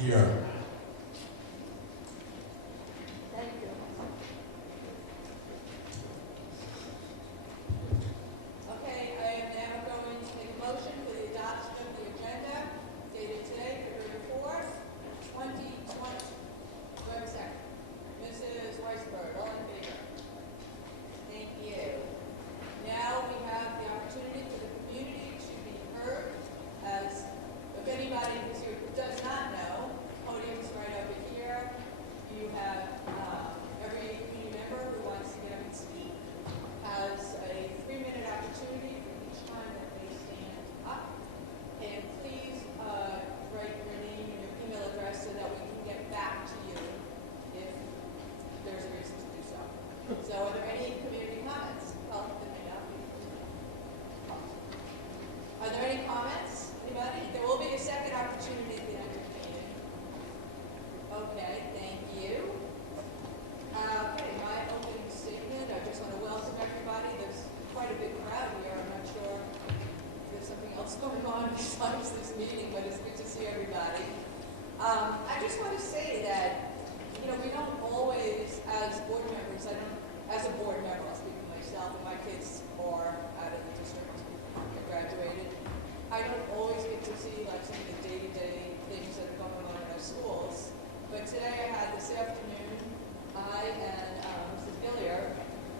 Here. Thank you. Okay, I am now going to make a motion for the adoption of the agenda dated today, February 4th, 2020. Do I have a second? Mrs. Weisberg, all in favor? Thank you. Now we have the opportunity for the community to be heard. As if anybody who does not know, podium's right over here. You have every community member who wants to get up and speak has a 3-minute opportunity for each time that they stand up. And please write your name and your email address so that we can get back to you if there's a reason to do so. So are there any community comments? Well, there may not be. Are there any comments? Anybody? There will be a second opportunity at the end of the meeting. Okay, thank you. Okay, my opening statement, I just want to welcome everybody. There's quite a big crowd here. I'm not sure if there's something else going on besides this meeting, but it's good to see everybody. I just want to say that, we don't always, as board members, as a board member, I'll speak for myself, and my kids are out of the district, they graduated. I don't always get to see some of the day-to-day things that are going on in our schools. But today this afternoon, I and Mr. Gillier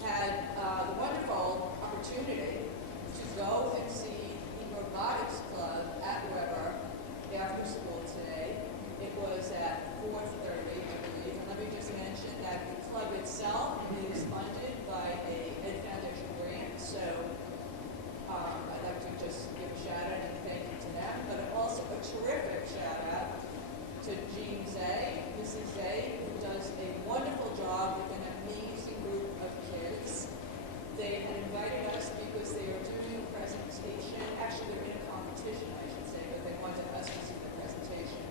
had the wonderful opportunity to go and see the robotics club at Weber after school today. It was at 4:30, I believe. And let me just mention that the club itself is funded by a Ed Foundation grant. So I'd like to just give a shout out and thank you to them, but also a terrific shout out to Jean Zay, Mrs. Zay, who does a wonderful job with an amazing group of kids. They had invited us because they were doing a presentation. Actually, they're in a competition, I should say, but they wanted us to see the presentation,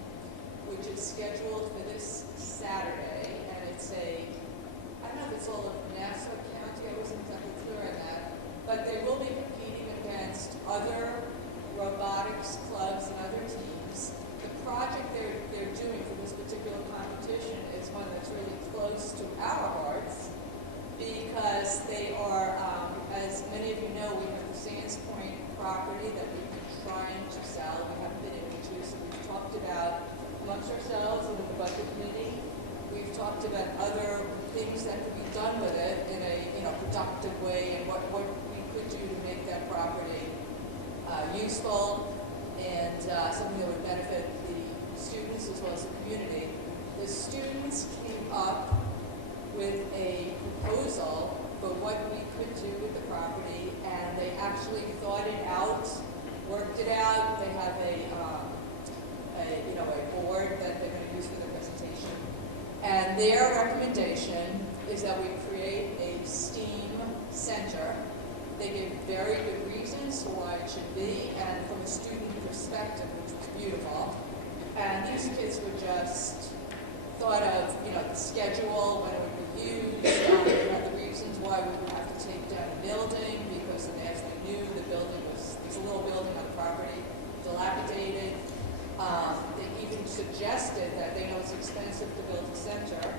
which is scheduled for this Saturday, and it's I don't know if it's all of Nassau County, I wasn't exactly clear on that, but they will be competing against other robotics clubs and other teams. The project they're doing for this particular competition is one that's really close to our hearts because they are, as many of you know, we have the Sands Point property that we've been trying to sell. We haven't been able to, so we've talked about amongst ourselves and with the budget committee. We've talked about other things that could be done with it in a productive way and what we could do to make that property useful and something that would benefit the students as well as the community. The students came up with a proposal for what we could do with the property, and they actually thought it out, worked it out. They have a board that they're going to use for the presentation. And their recommendation is that we create a STEAM center. They gave very good reasons for why it should be, and from a student perspective, which was beautiful. And these kids were just thought of, the schedule, when it would be used, the reasons why we would have to take down a building, because as they knew, the building there's a little building on the property, dilapidated. They even suggested that, they know it's expensive to build a center,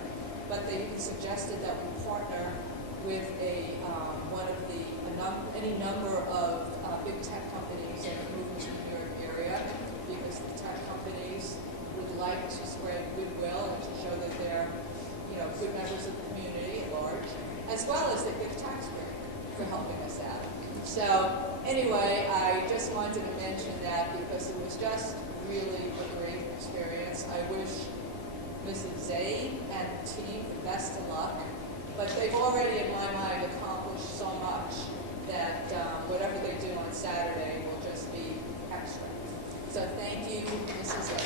but they even suggested that we partner with any number of big tech companies that are moving to the New York area, because the tech companies would like to spread goodwill and to show that they're, good members of the community at large, as well as they give tax break for helping us out. So anyway, I just wanted to mention that because it was just really a great experience. I wish Mrs. Zay and the team the best of luck, but they've already, in my mind, accomplished so much that whatever they do on Saturday will just be extra. So thank you, Mrs. Zay.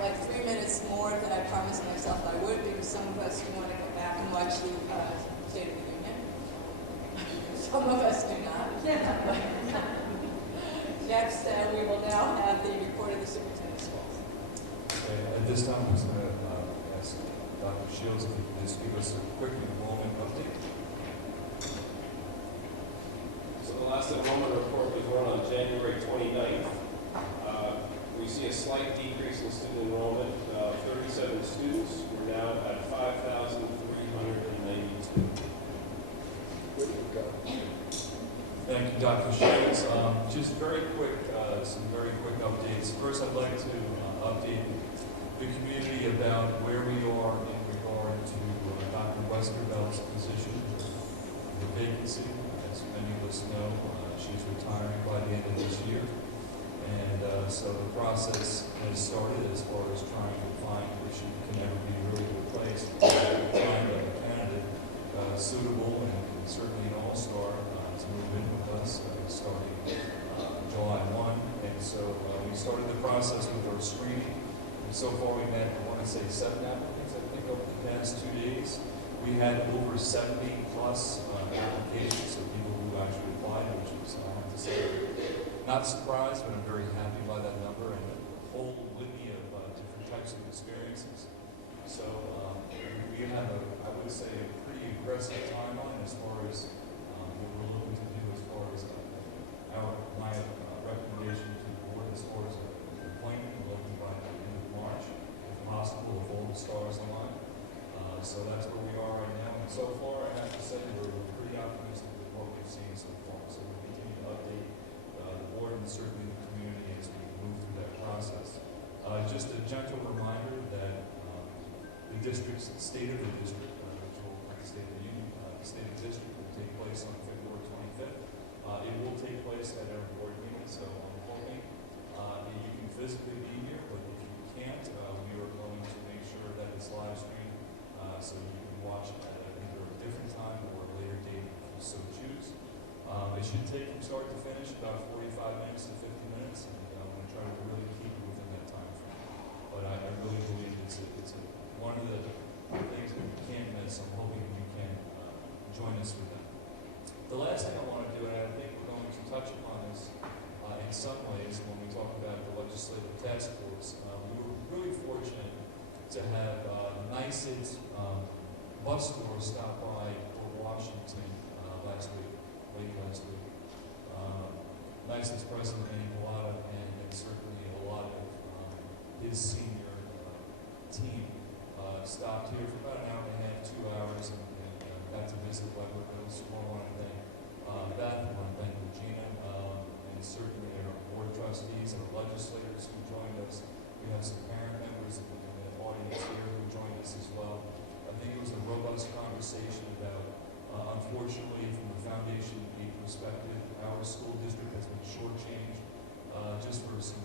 Like 3 minutes more than I promised myself I would, because some of us do want to go back and watch the State of the Union. Some of us do not. Next, we will now have the report of the superintendent of schools. At this time, I'm just going to ask Dr. Shields to just give us a quick enrollment update. So So the last enrollment report was run on January 29th. We see a slight decrease in student enrollment, 37 students. We're now at 5,392. Thank you, Dr. Shields. Just very quick, some very quick updates. First, I'd like to update the community about where we are in regard to Dr. Westervelt's position, the vacancy. As many of us know, she's retiring by the end of this year. And so the process has started as far as trying to find, which can never be really replaced, find a candidate suitable and certainly an all-star to move in with us starting July 1. And so we started the process with our screening. And so far we met, I want to say 7 applicants, I think, over the past 2 days. We had over 70 plus applications, so people who actually applied, which was, I have to say, not surprised, but I'm very happy by that number and a whole litany of different types of experiences. So we have, I would say, a pretty aggressive timeline as far as what we're looking to do as far as my recommendation to the board as far as an appointment. We're looking by the end of March, if possible, if all the stars align. So that's where we are right now. And so far, I have to say, we're pretty optimistic with what we've seen so far. So we'll continue to update the board and certainly the community as we move through that process. Just a gentle reminder that the district's State of the District, which will the State of the Union, the State of the District will take place on February 25th. It will take place at our board meeting, so I'm hoping you can physically be here, but if you can't, we are going to make sure that it's live streamed so you can watch it at either a different time or a later date if you so choose. It should take from start to finish about 45 minutes to 50 minutes, and I'm going to try to really keep it within that time frame. But I really believe it's one of the things that we can't miss. I'm hoping you can join us with that. The last thing I want to do, and I think we're going to touch upon this in some ways when we talk about the legislative task force, we were really fortunate to have NICED's bus tour stop by Port Washington last week. NICED's president, Andy Bellata, and certainly a lot of his senior team stopped here for about an hour and a half, 2 hours, and got to visit Weber Hills. I want to thank Beth, I want to thank Regina, and certainly our board trustees and our legislators who joined us. We have some parent members in the audience here who joined us as well. I think it was a robust conversation about, unfortunately, from the Foundation Aid perspective, our school district has been shortchanged, just for some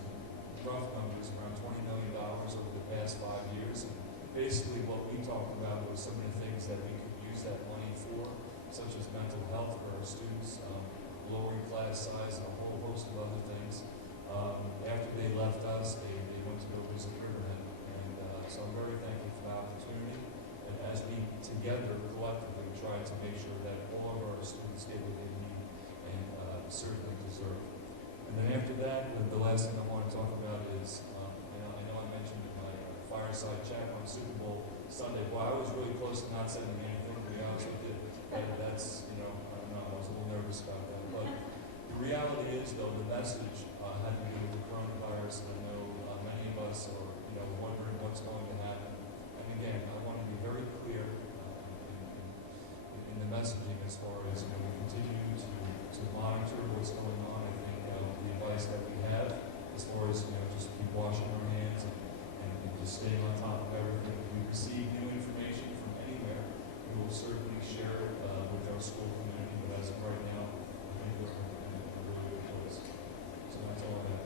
rough numbers, around $20 million over the past 5 years. And basically what we talked about was some of the things that we could use that money for, such as mental health for our students, lowering class size, and a whole host of other things. After they left us, they went to go visit Riverhead. And so I'm very thankful for the opportunity. And as we together, collectively, try to make sure that all of our students get what they need and certainly deserve. And then after that, the last thing I want to talk about is, I know I mentioned in my fireside chat on Super Bowl Sunday, well, I was really close to not sending anything, to be honest with you. And that's, I don't know, I was a little nervous about that. But the reality is, though, the message had to do with the coronavirus. I know many of us are, wondering what's going to happen. And again, I want to be very clear in the messaging as far as, we continue to monitor what's going on. I think the advice that we have as far as, just keep washing our hands and just staying on top of everything. If we receive new information from anywhere, we will certainly share it with our school community. But as of right now, I think we're in a really good place. So that's all I have.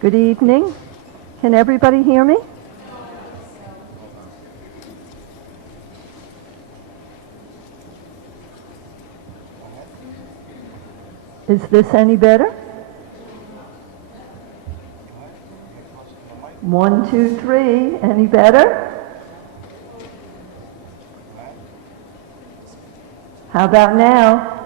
Good evening. Can everybody hear me? Is this any better? 1, 2, 3. Any better? How about now?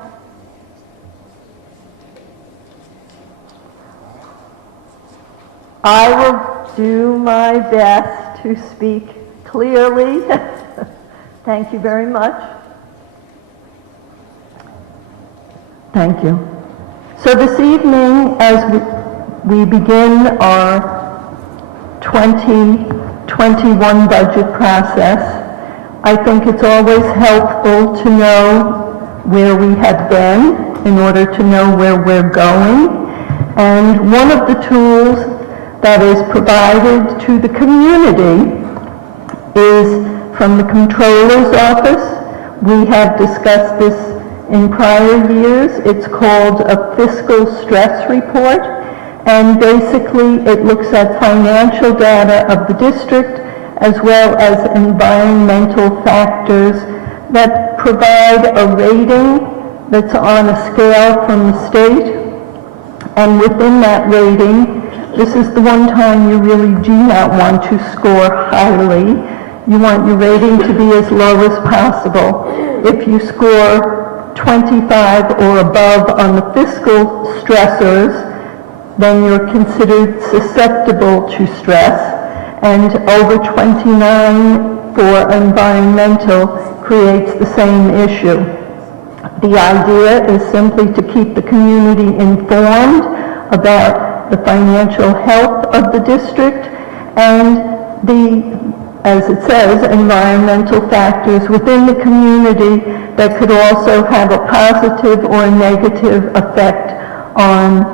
I will do my best to speak clearly. Thank you very much. Thank you. So this evening, as we begin our 2021 budget process, I think it's always helpful to know where we have been in order to know where we're going. And one of the tools that is provided to the community is from the Comptroller's Office. We have discussed this in prior years. It's called a fiscal stress report, and basically it looks at financial data of the district as well as environmental factors that provide a rating that's on a scale from the state. And within that rating, this is the one time you really do not want to score highly. You want your rating to be as low as possible. If you score 25 or above on the fiscal stressors, then you're considered susceptible to stress, and over 29 for environmental creates the same issue. The idea is simply to keep the community informed about the financial health of the district and the, as it says, environmental factors within the community that could also have a positive or negative effect on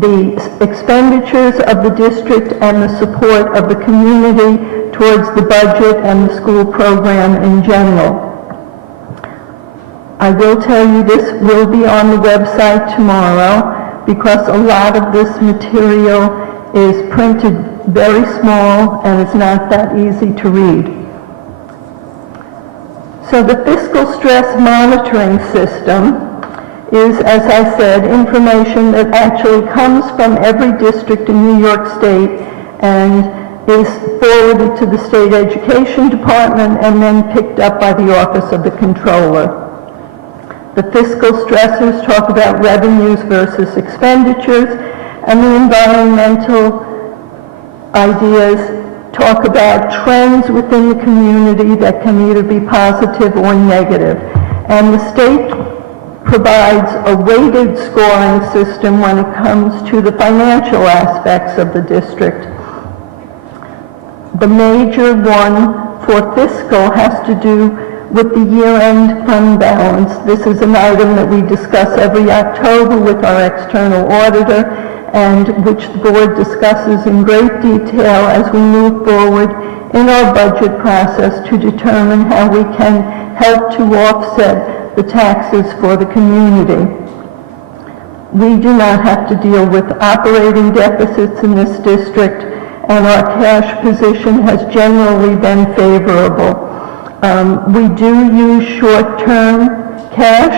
the expenditures of the district and the support of the community towards the budget and the school program in general. I will tell you this will be on the website tomorrow because a lot of this material is printed very small and it's not that easy to read. So the fiscal stress monitoring system is, as I said, information that actually comes from every district in New York State and is forwarded to the State Education Department and then picked up by the Office of the Comptroller. The fiscal stressors talk about revenues versus expenditures, and the environmental ideas talk about trends within the community that can either be positive or negative. And the state provides a weighted scoring system when it comes to the financial aspects of the district. The major one for fiscal has to do with the year-end fund balance. This is an item that we discuss every October with our external auditor, and which the board discusses in great detail as we move forward in our budget process to determine how we can help to offset the taxes for the community. We do not have to deal with operating deficits in this district, and our cash position has generally been favorable. We do use short-term cash.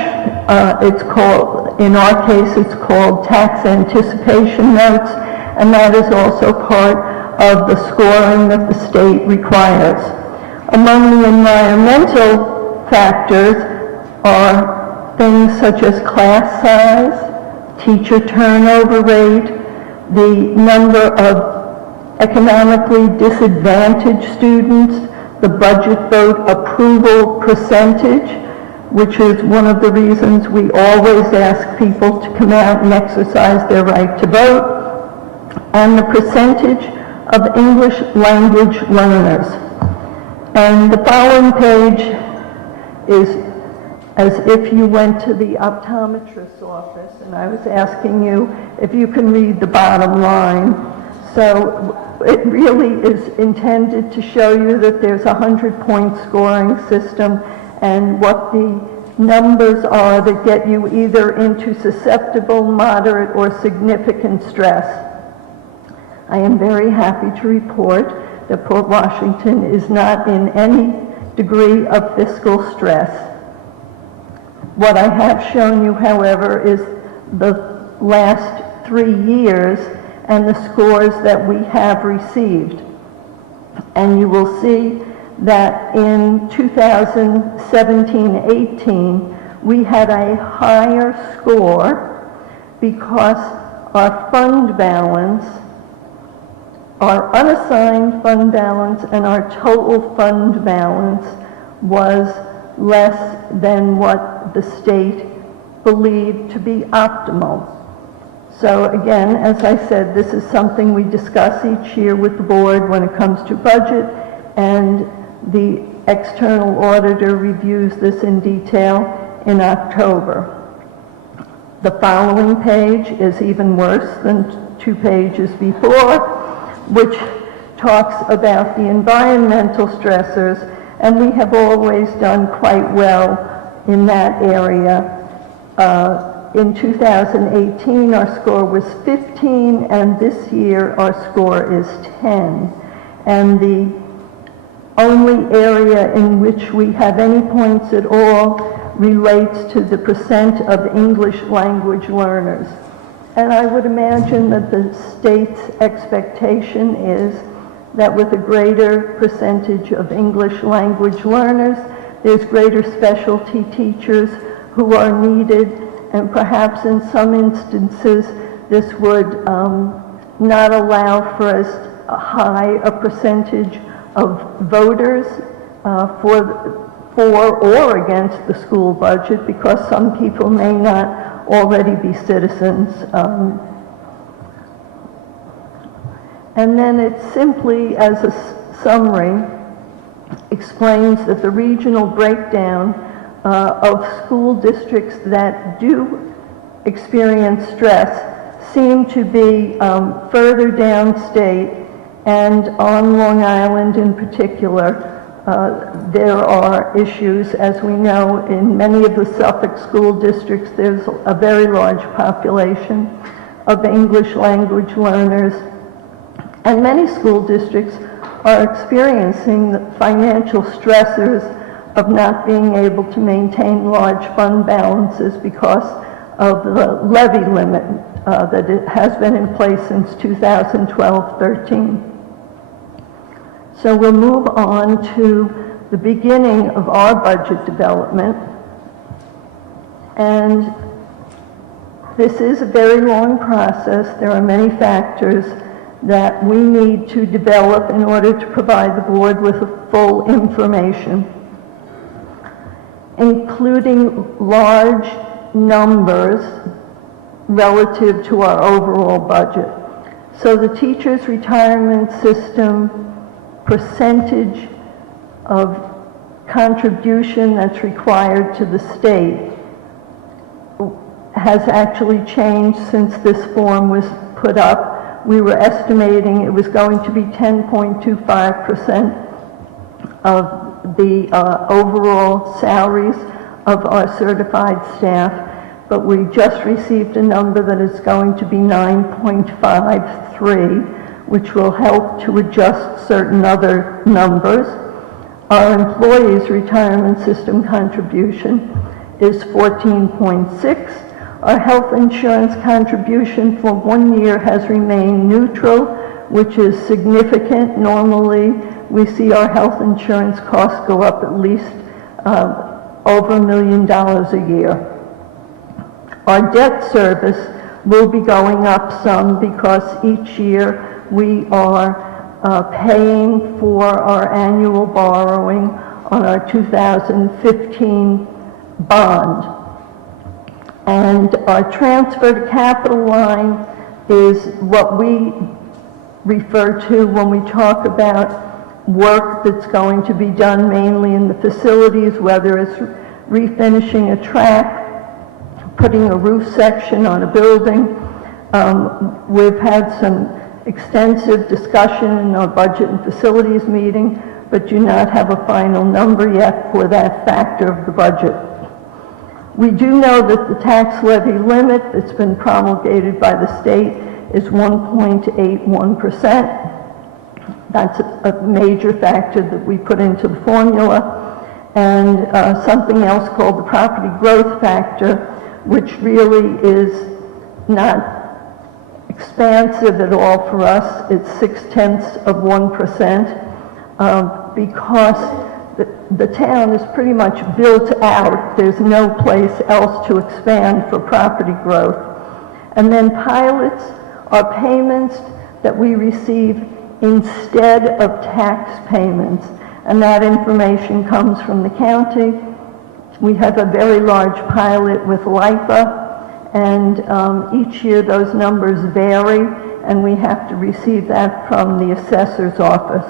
It's called, in our case, it's called tax anticipation notes, and that is also part of the scoring that the state requires. Among the environmental factors are things such as class size, teacher turnover rate, the number of economically disadvantaged students, the budget vote approval percentage, which is one of the reasons we always ask people to come out and exercise their right to vote, and the percentage of English language learners. And the following page is as if you went to the optometrist's office and I was asking you if you can read the bottom line. So it really is intended to show you that there's a 100-point scoring system and what the numbers are that get you either into susceptible, moderate, or significant stress. I am very happy to report that Port Washington is not in any degree of fiscal stress. What I have shown you, however, is the last 3 years and the scores that we have received. And you will see that in 2017-18, we had a higher score because our fund balance, our unassigned fund balance and our total fund balance was less than what the state believed to be optimal. So again, as I said, this is something we discuss each year with the board when it comes to budget, and the external auditor reviews this in detail in October. The following page is even worse than 2 pages before, which talks about the environmental stressors, and we have always done quite well in that area. In 2018, our score was 15, and this year our score is 10. And the only area in which we have any points at all relates to the percent of English language learners. And I would imagine that the state's expectation is that with a greater percentage of English language learners, there's greater specialty teachers who are needed, and perhaps in some instances this would not allow for as high a percentage of voters for or against the school budget, because some people may not already be citizens. And then it simply, as a summary, explains that the regional breakdown of school districts that do experience stress seem to be further downstate, and on Long Island in particular, there are issues. As we know, in many of the Suffolk school districts, there's a very large population of English language learners, and many school districts are experiencing the financial stressors of not being able to maintain large fund balances because of the levy limit that it has been in place since 2012-13. So we'll move on to the beginning of our budget development. And this is a very long process. There are many factors that we need to develop in order to provide the board with full information, including large numbers relative to our overall budget. So the teachers' retirement system percentage of contribution that's required to the state has actually changed since this form was put up. We were estimating it was going to be 10.25% of the overall salaries of our certified staff, but we just received a number that is going to be 9.53, which will help to adjust certain other numbers. Our employees' retirement system contribution is 14.6. Our health insurance contribution for 1 year has remained neutral, which is significant. Normally, we see our health insurance costs go up at least over $1 million a year. Our debt service will be going up some because each year we are paying for our annual borrowing on our 2015 bond. And our transfer to capital line is what we refer to when we talk about work that's going to be done mainly in the facilities, whether it's refinishing a track, putting a roof section on a building. We've had some extensive discussion in our budget and facilities meeting, but do not have a final number yet for that factor of the budget. We do know that the tax levy limit that's been promulgated by the state is 1.81%. That's a major factor that we put into the formula. And something else called the property growth factor, which really is not expansive at all for us. It's 0.6%, because the town is pretty much built out. There's no place else to expand for property growth. And then pilots are payments that we receive instead of tax payments. And that information comes from the county. We have a very large pilot with LIPA, and each year those numbers vary, and we have to receive that from the assessor's office.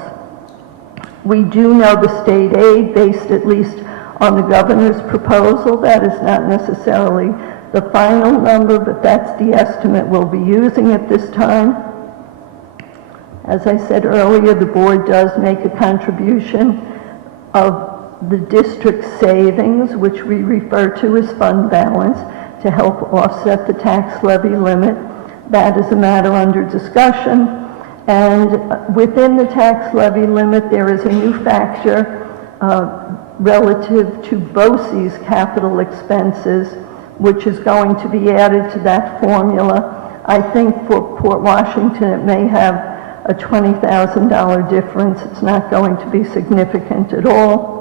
We do know the state aid based at least on the governor's proposal. That is not necessarily the final number, but that's the estimate we'll be using at this time. As I said earlier, the board does make a contribution of the district's savings, which we refer to as fund balance, to help offset the tax levy limit. That is a matter under discussion. And within the tax levy limit, there is a new factor relative to BOCE's capital expenses, which is going to be added to that formula. I think for Port Washington, it may have a $20,000 difference. It's not going to be significant at all.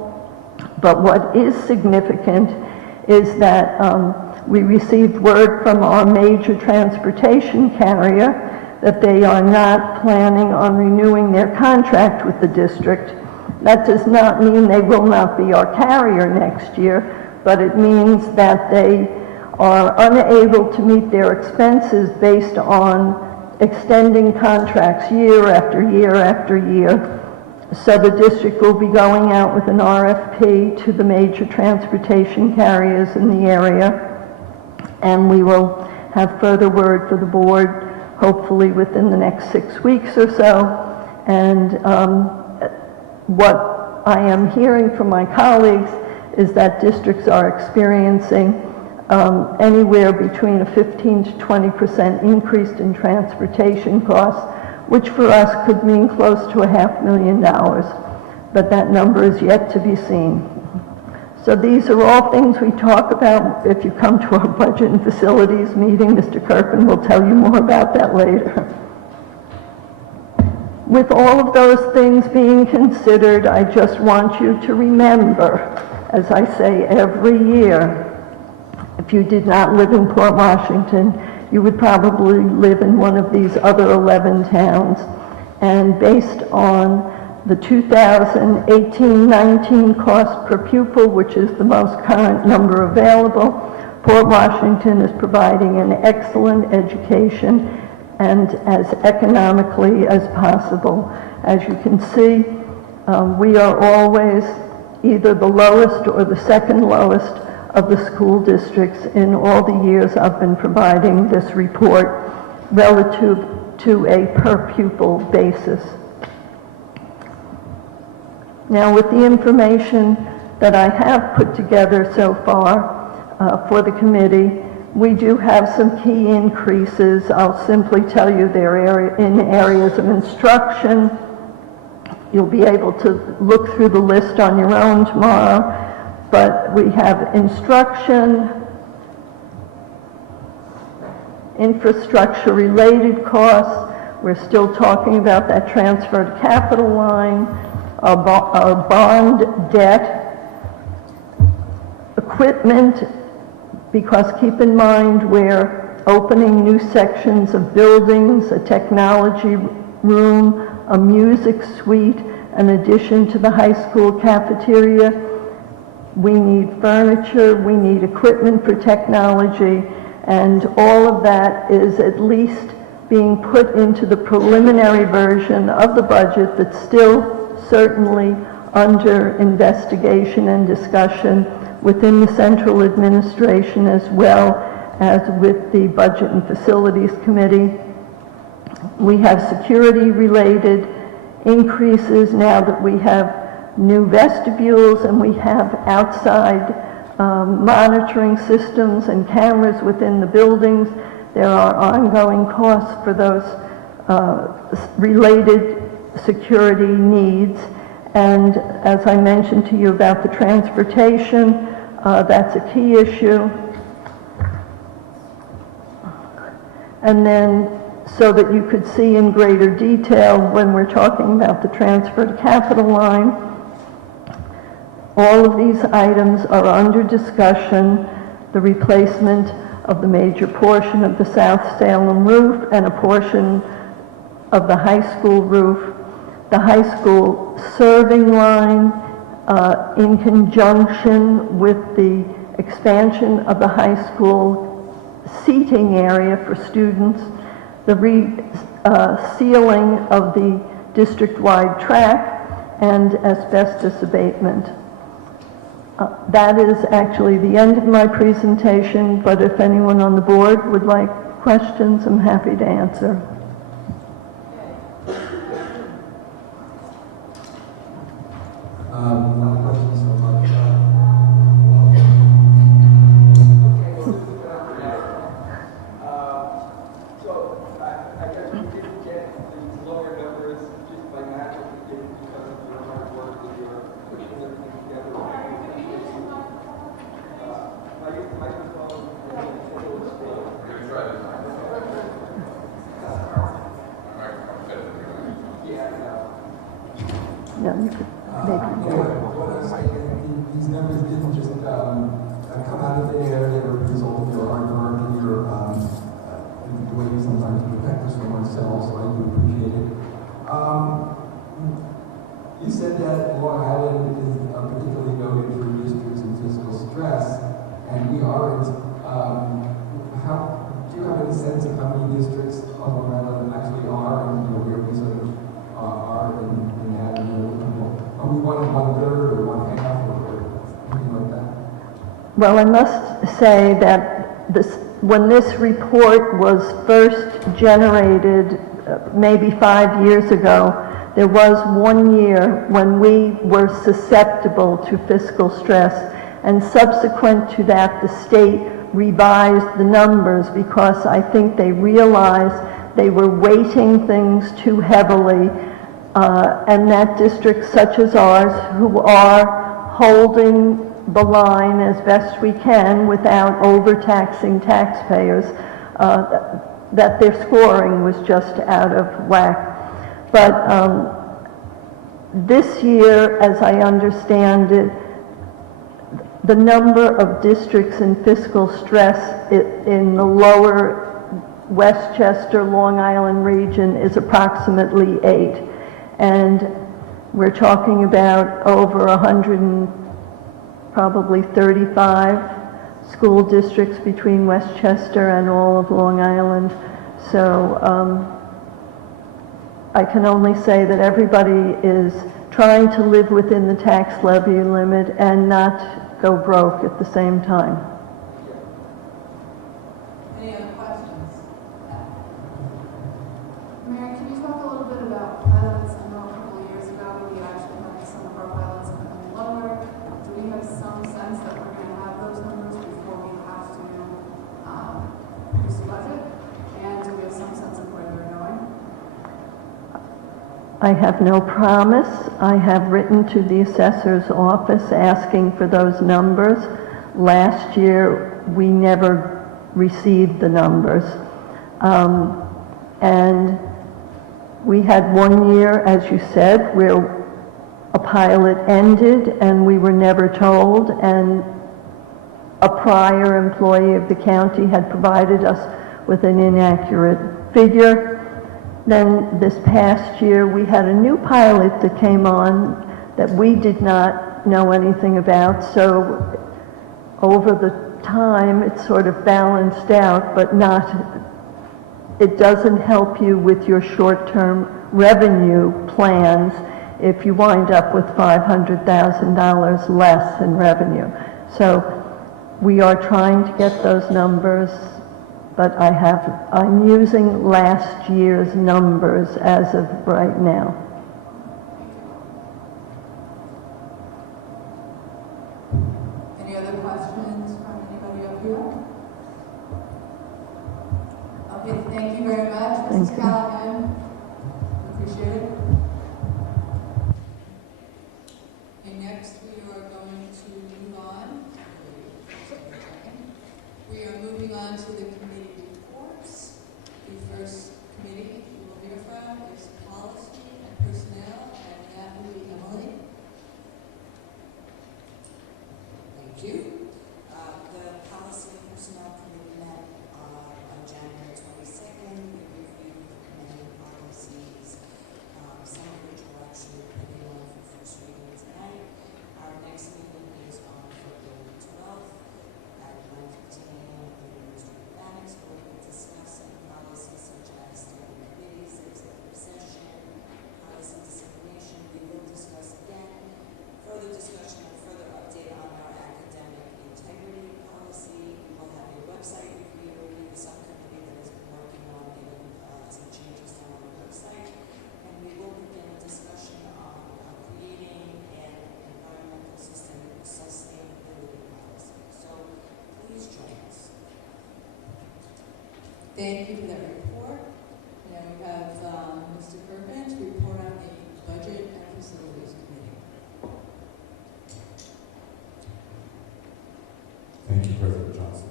But what is significant is that we received word from our major transportation carrier that they are not planning on renewing their contract with the district. That does not mean they will not be our carrier next year, but it means that they are unable to meet their expenses based on extending contracts year after year after year. So the district will be going out with an RFP to the major transportation carriers in the area, and we will have further word for the board hopefully within the next 6 weeks or so. And what I am hearing from my colleagues is that districts are experiencing anywhere between a 15 to 20% increase in transportation costs, which for us could mean close to $500,000, but that number is yet to be seen. So these are all things we talk about. If you come to our budget and facilities meeting, Mr. Kirkman will tell you more about that later. With all of those things being considered, I just want you to remember, as I say every year, if you did not live in Port Washington, you would probably live in one of these other 11 towns. And based on the 2018-19 cost per pupil, which is the most current number available, Port Washington is providing an excellent education and as economically as possible. As you can see, we are always either the lowest or the second lowest of the school districts in all the years I've been providing this report relative to a per pupil basis. Now, with the information that I have put together so far for the committee, we do have some key increases. I'll simply tell you they're in areas of instruction. You'll be able to look through the list on your own tomorrow. But we have instruction, infrastructure-related costs. We're still talking about that transfer to capital line, our bond debt, equipment, because keep in mind we're opening new sections of buildings, a technology room, a music suite, in addition to the high school cafeteria. We need furniture, we need equipment for technology, and all of that is at least being put into the preliminary version of the budget that's still certainly under investigation and discussion within the central administration as well as with the Budget and Facilities Committee. We have security-related increases now that we have new vestibules and we have outside monitoring systems and cameras within the buildings. There are ongoing costs for those related security needs. And as I mentioned to you about the transportation, that's a key issue. And then, so that you could see in greater detail when we're talking about the transfer to capital line, all of these items are under discussion. The replacement of the major portion of the South Salem roof and a portion of the high school roof, the high school serving line in conjunction with the expansion of the high school seating area for students, the sealing of the district-wide track, and asbestos abatement. That is actually the end of my presentation, but if anyone on the board would like questions, I'm happy to answer. Not questions so much. So I guess we didn't get these lower numbers just by magic. We did it because of your hard work and your pushing everything together. Microphone. Yeah, you could What I was saying is these numbers didn't just come out of the air. They were a result of your hard work and your the way you sometimes protect us from ourselves, so I do appreciate it. You said that Long Island is particularly noted for districts in fiscal stress, and we are. Do you have any sense of how many districts on Long Island actually are, and where we sort of are in that? Are we 1/3 or 1/2 or something like that? Well, I must say that when this report was first generated, maybe 5 years ago, there was 1 year when we were susceptible to fiscal stress, and subsequent to that, the state revised the numbers because I think they realized they were weighting things too heavily, and that districts such as ours, who are holding the line as best we can without overtaxing taxpayers, that their scoring was just out of whack. But this year, as I understand it, the number of districts in fiscal stress in the lower Westchester, Long Island region is approximately 8. And we're talking about over 135 school districts between Westchester and all of Long Island. So I can only say that everybody is trying to live within the tax levy limit and not go broke at the same time. Any other questions? Mary, can you talk a little bit about pilots? I know a couple of years ago we actually had some of our pilots come in lower. Do we have some sense that we're going to have those numbers before we have to reduce the budget? And do we have some sense of where they're going? I have no promise. I have written to the assessor's office asking for those numbers. Last year, we never received the numbers. And we had 1 year, as you said, where a pilot ended and we were never told, and a prior employee of the county had provided us with an inaccurate figure. Then this past year, we had a new pilot that came on that we did not know anything about. So over the time, it sort of balanced out, but not, it doesn't help you with your short-term revenue plans if you wind up with $500,000 less in revenue. So we are trying to get those numbers, but I'm using last year's numbers as of right now. Any other questions from anybody up here? time. Appreciate it. Okay, next we are going to move on. We are moving on to the committee reports. The first committee we will hear from is policy and personnel, and that will be Emily. Thank you. The Policy and Personnel Committee met on January 22nd. We reviewed many policies, some of which will actually be on for first reading tonight. Our next meeting is on February 12th at 9:15 a.m. in the Administrative Annex, where we'll be discussing policies such as standing committees, executive session, policy dissemination. We will discuss again further discussion and further update on our academic integrity policy. We will have a website review, the subcommittee that has been working on getting some changes done on the website. And we will begin a discussion on creating an environmental sustainability policy. So please join us. Thank you for that report. Now we have Mr. Kirkman to report on the Budget and Facilities Committee. Thank you, President Johnson.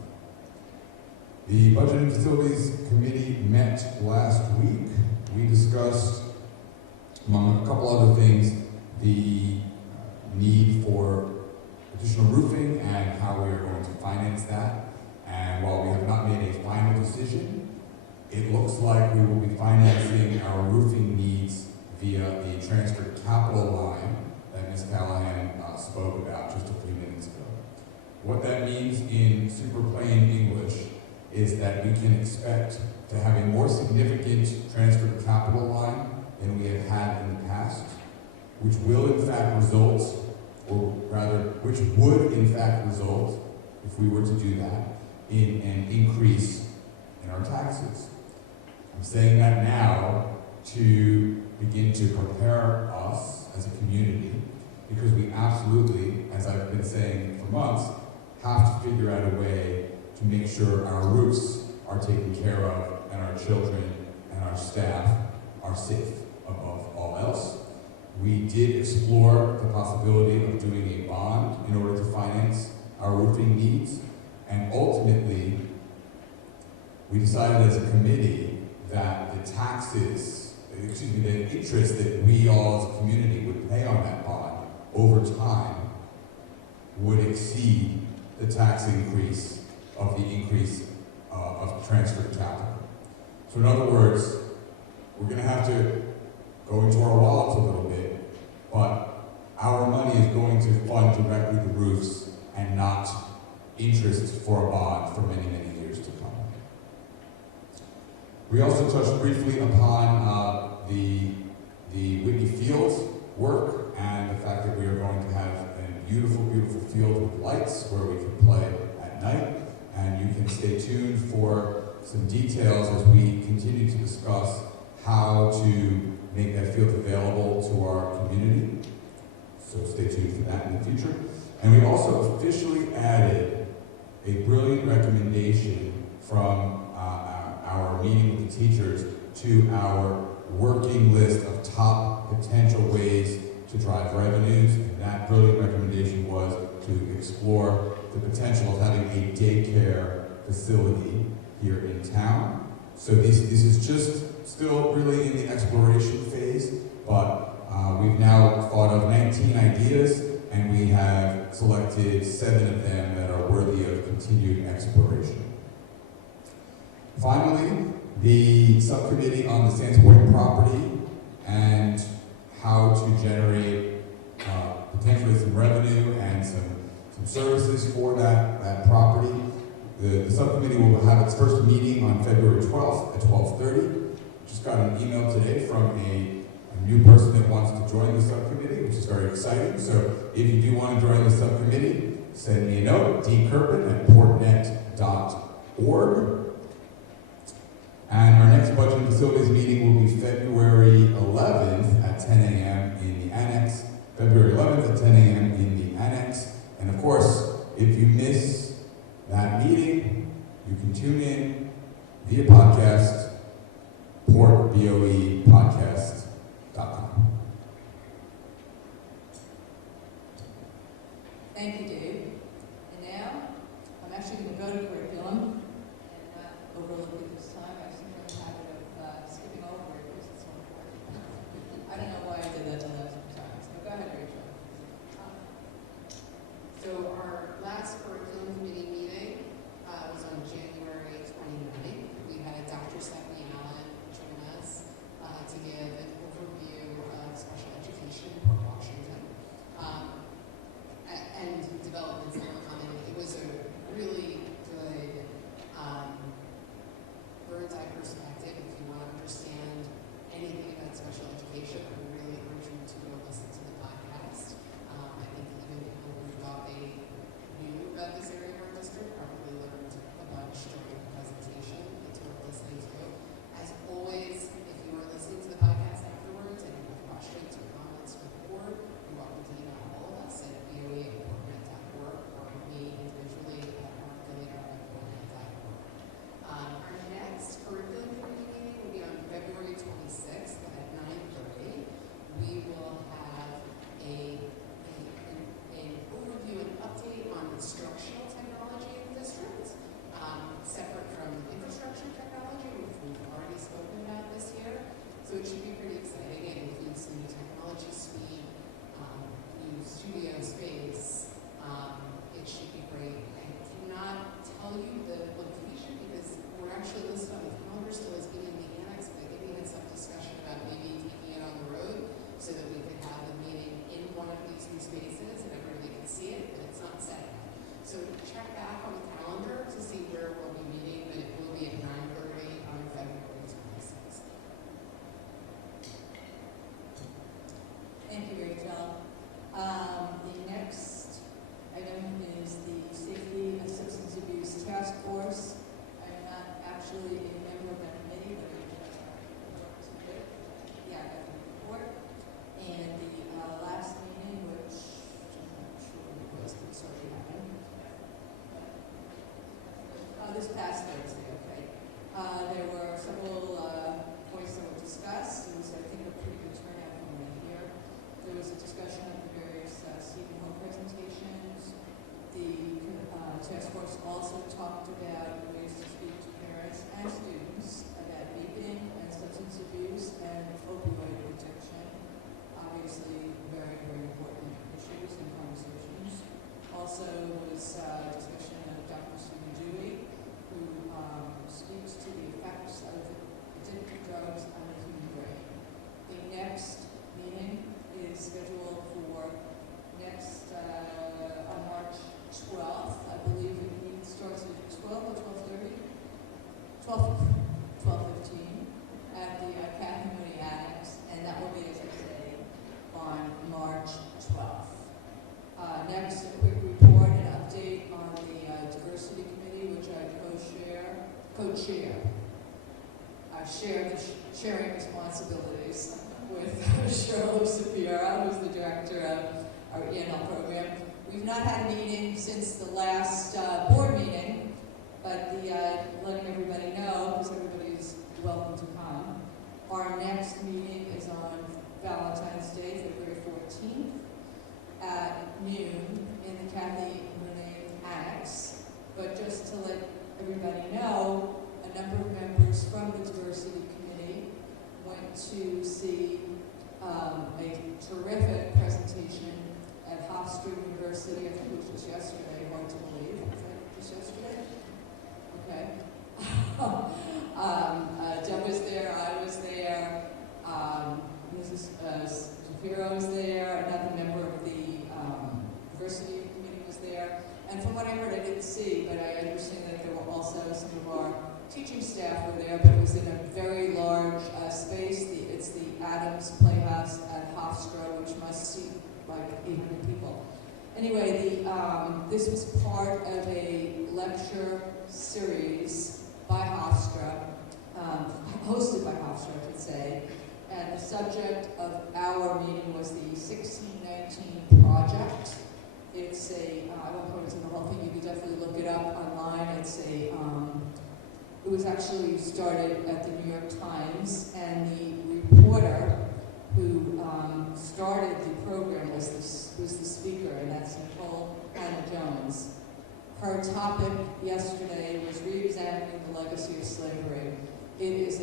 The Budget and Facilities Committee met last week. We discussed, among a couple other things, the need for additional roofing and how we are going to finance that. And while we have not made a final decision, it looks like we will be financing our roofing needs via the transfer capital line that Ms. Callahan spoke about just a few minutes ago. What that means in super plain English is that we can expect to have a more significant transfer capital line than we have had in the past, which will in fact result, or rather, which would in fact result, if we were to do that, in an increase in our taxes. I'm saying that now to begin to prepare us as a community, because we absolutely, as I've been saying for months, have to figure out a way to make sure our roofs are taken care of and our children and our staff are safe above all else. We did explore the possibility of doing a bond in order to finance our roofing needs, and ultimately we decided as a committee that the interest that we all as a community would pay on that bond over time would exceed the tax increase of the increase of transferred capital. So in other words, we're going to have to go into our wallets a little bit, but our money is going to fund directly the roofs and not interest for a bond for many, many years to come. We also touched briefly upon the Whitney Field work and the fact that we are going to have a beautiful, beautiful field with lights where we can play at night. And you can stay tuned for some details as we continue to discuss how to make that field available to our community. So stay tuned for that in the future. And we also officially added a brilliant recommendation from our meeting with the teachers to our working list of top potential ways to drive revenues. And that brilliant recommendation was to explore the potential of having a daycare facility here in town. So this is just still really in the exploration phase, but we've now thought of 19 ideas, and we have selected 7 of them that are worthy of continued exploration. Finally, the subcommittee on the Sands Point property and how to generate potentially some revenue and some services for that property. The subcommittee will have its first meeting on February 12th at 12:30. Just got an email today from a new person that wants to join the subcommittee, which is very exciting. So if you do want to join the subcommittee, send me a note, dkirpin@portnet.org. And our next budget and facilities meeting will be February 11th at 10 a.m. in the annex. February 11th at 10 a.m. in the annex. And of course, if you miss that meeting, you can tune in via podcast, Port BOE past Thursday, okay. There were several points that were discussed. It was, I think, a pretty good turnout from what I hear. There was a discussion of the various Stephen Hall presentations. The task force also talked about ways to speak to parents and students about vaping and substance abuse and opioid addiction. Obviously, very, very important issues and conversations. Also was a discussion of Dr. Stephen Dewey, who speaks to the effects of addictive drugs on the human brain. The next meeting is scheduled for next on March 12th. I believe the meeting starts at 12 or 12:30? 12:15 at the Kathy Mooney Annex, and that will be, as I say, on March 12th. Next, a quick report and update on the Diversity Committee, which I co-chair. I share the sharing responsibilities with Cheryl Sapira, who's the director of our ENL program. We've not had a meeting since the last board meeting, but letting everybody know, because everybody's welcome to come. Our next meeting is on Valentine's Day, February 14th, at noon in the Kathy Mooney Annex. But just to let everybody know, a number of members from the Diversity Committee went to see a terrific presentation at Hofstra University. I think it was just yesterday, hard to believe. Was that just yesterday? Okay. Deb was there, I was there, Mrs. Shapiro was there, another member of the Diversity Committee was there. And from what I heard, I didn't see, but I understand that there were also some of our teaching staff were there, but it was in a very large space. It's the Adams Playhouse at Hofstra, which must seat like 800 people. Anyway, this was part of a lecture series by Hofstra, hosted by Hofstra, I should say. And the subject of our meeting was the 1619 project. It's I won't go into the whole thing, you can definitely look it up online. It was actually started at the New York Times, and the reporter who started the program was the speaker, and that's Nicole Hannah Jones. Her topic yesterday was re-examining the legacy of slavery. It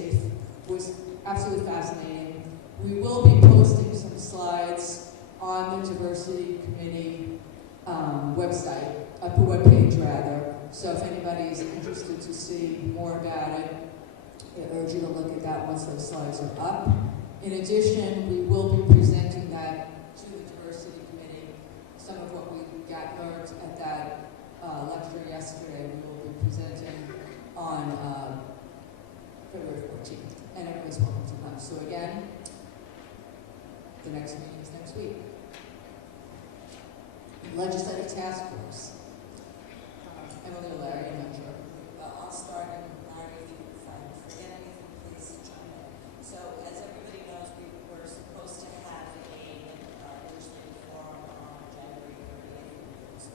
was absolutely fascinating. We will be posting some slides on the Diversity Committee website, the webpage rather. So if anybody is interested to see more about it, I urge you to look at that once those slides are up. In addition, we will be presenting that to the Diversity Committee. Some of what we learned at that lecture yesterday, we will be presenting on February 14th, and everyone's welcome to come. So again, the next meeting is next week. Legislative Task Force. Emily or Larry, I'm not sure. I'll start, and Larry, if I forget anything, please chime in. So, as everybody knows, we were supposed to have a legislative forum on January 30th.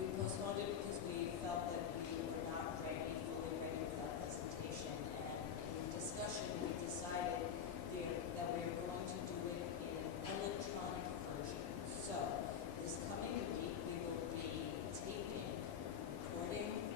We postponed it because we felt that we were not fully ready with that presentation. And in discussion, we decided that we were going to do it in electronic version. So, this coming week, we will be recording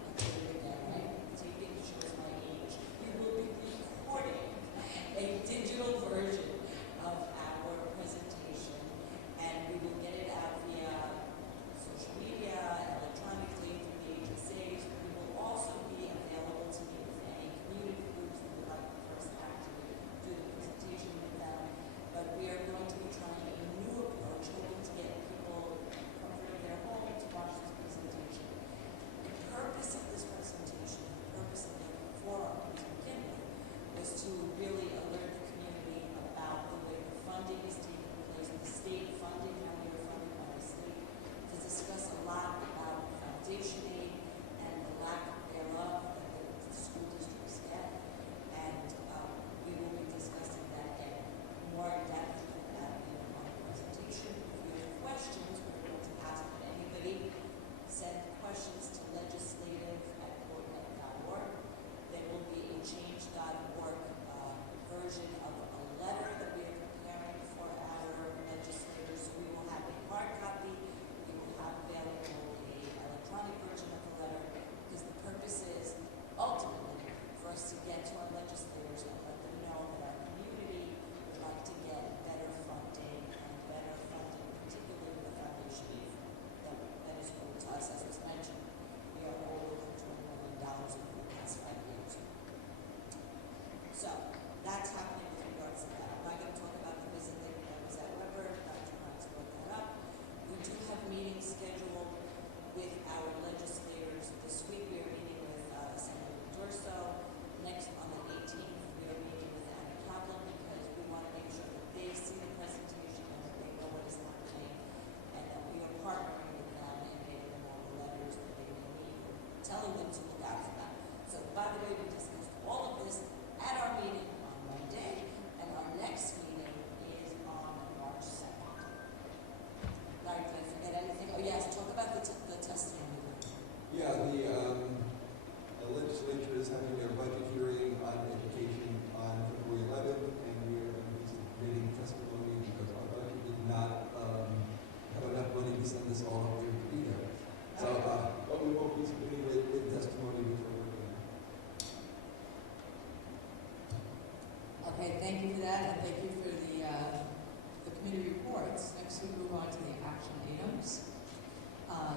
thank you for that, and thank you for the committee reports. Next we move on to the action items.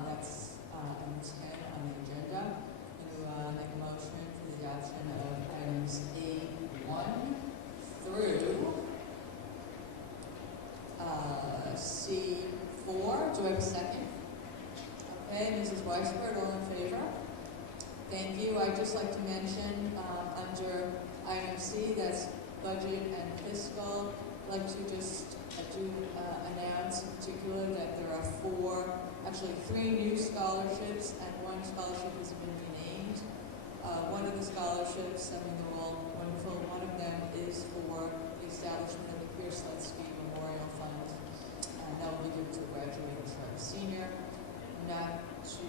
That's item 10 on the agenda. To make a motion for the adoption of items A1 through C4. Do I have a second? Okay, Mrs. Weisberg, all in favor? Thank you. I'd just like to mention under item C, that's budget and fiscal, I'd like to just announce in particular that there are three new scholarships, and one scholarship has been renamed. One of the scholarships, I mean, they're all wonderful. One of them is for the establishment of the Pierce Letsky Memorial Fund, and that will be given to a graduating senior. Not to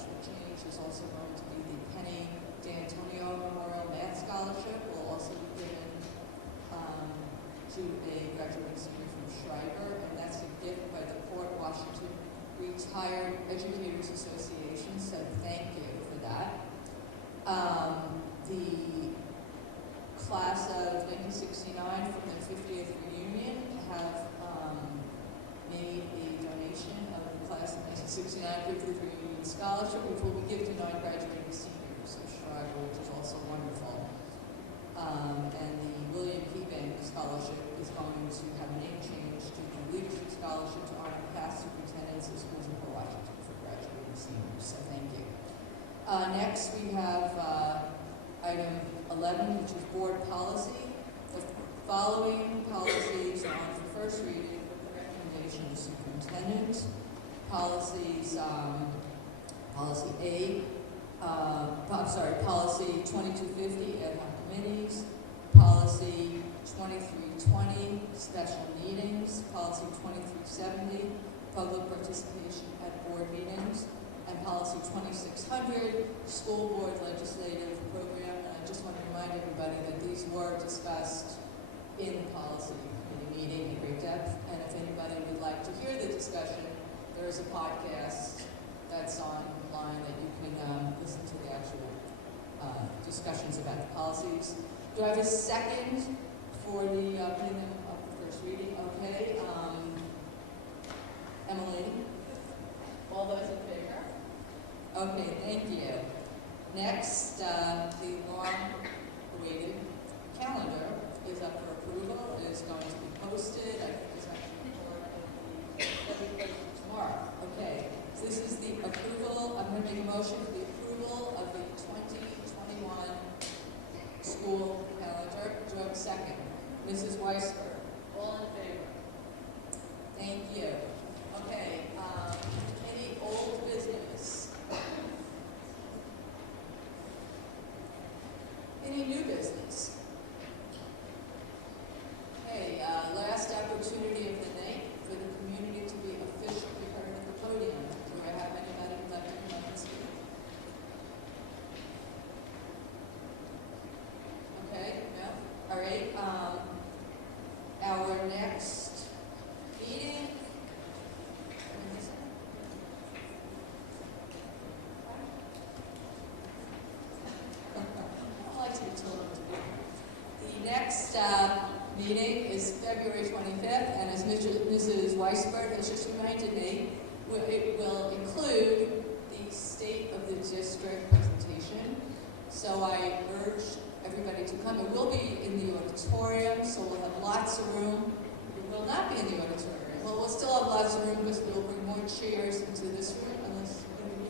shortchange, there's also going to be the Penny D'Antonio Memorial Math Scholarship will also be given to a graduating senior from Schreiber, and that's a gift by the Port Washington Retired Educators Association, so thank you for that. The class of 1969 from the 50th reunion have made a donation of the class of 1969 50th reunion scholarship, which will be given to non-graduating seniors of Schreiber, which is also wonderful. And the William P. Bank Scholarship is going to have a name change to the Leadership Scholarship to honor past superintendents of schools in Port Washington for graduating seniors, so thank you. Next, we have item 11, which is board policy. The following policies are on for first reading with the recommendation of superintendent. Policies, policy A, policy 2250, ad hoc committees, policy 2320, special meetings, policy 2370, public participation at board meetings, and policy 2600, school board legislative program. And I just want to remind everybody that these were discussed in the policy committee meeting in great depth, and if anybody would like to hear the discussion, there is a podcast that's online that you can listen to the actual discussions about the policies. Do I have a second for the putting them up for first reading? Okay. Emily? All those in favor? Okay, thank you. Next, the long-awaited calendar is up for approval. It is going to be posted. I think it's actually tomorrow. Okay, so this is the approval. I'm going to make a motion for the approval of the 2021 school calendar. Do I have a second? Mrs. Weisberg. All in favor? Thank you. Okay, any old business? Any new business? Okay, last opportunity of the night for the community to be officially heard at the podium. Do I have anybody who'd like to come up and speak? Okay, no? All right, our next meeting. I like to be told what to do. The next meeting is February 25th, and as Mrs. Weisberg has just reminded me, it will include the State of the District presentation. So I urge everybody to come. It will be in the auditorium, so we'll have lots of room. It will not be in the auditorium. Well, we'll still have lots of room because we'll bring more chairs into this room, unless you're going to be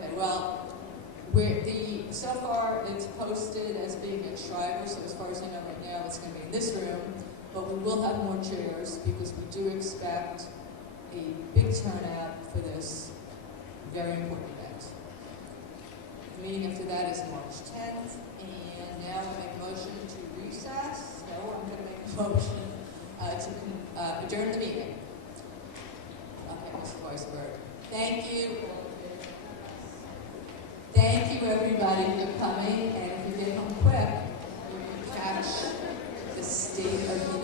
here. Okay, well, so far it's posted as being at Schreiber, so as far as I know right now, it's going to be in this room, but we will have more chairs because we do expect a big turnout for this very important event. The meeting after that is March 10th, and now I make a motion to recess. No, I'm going to make a motion to adjourn the meeting. Okay, Mr. Weisberg. Thank you. Thank you, everybody, for coming, and if you get home quick, you can catch the State of the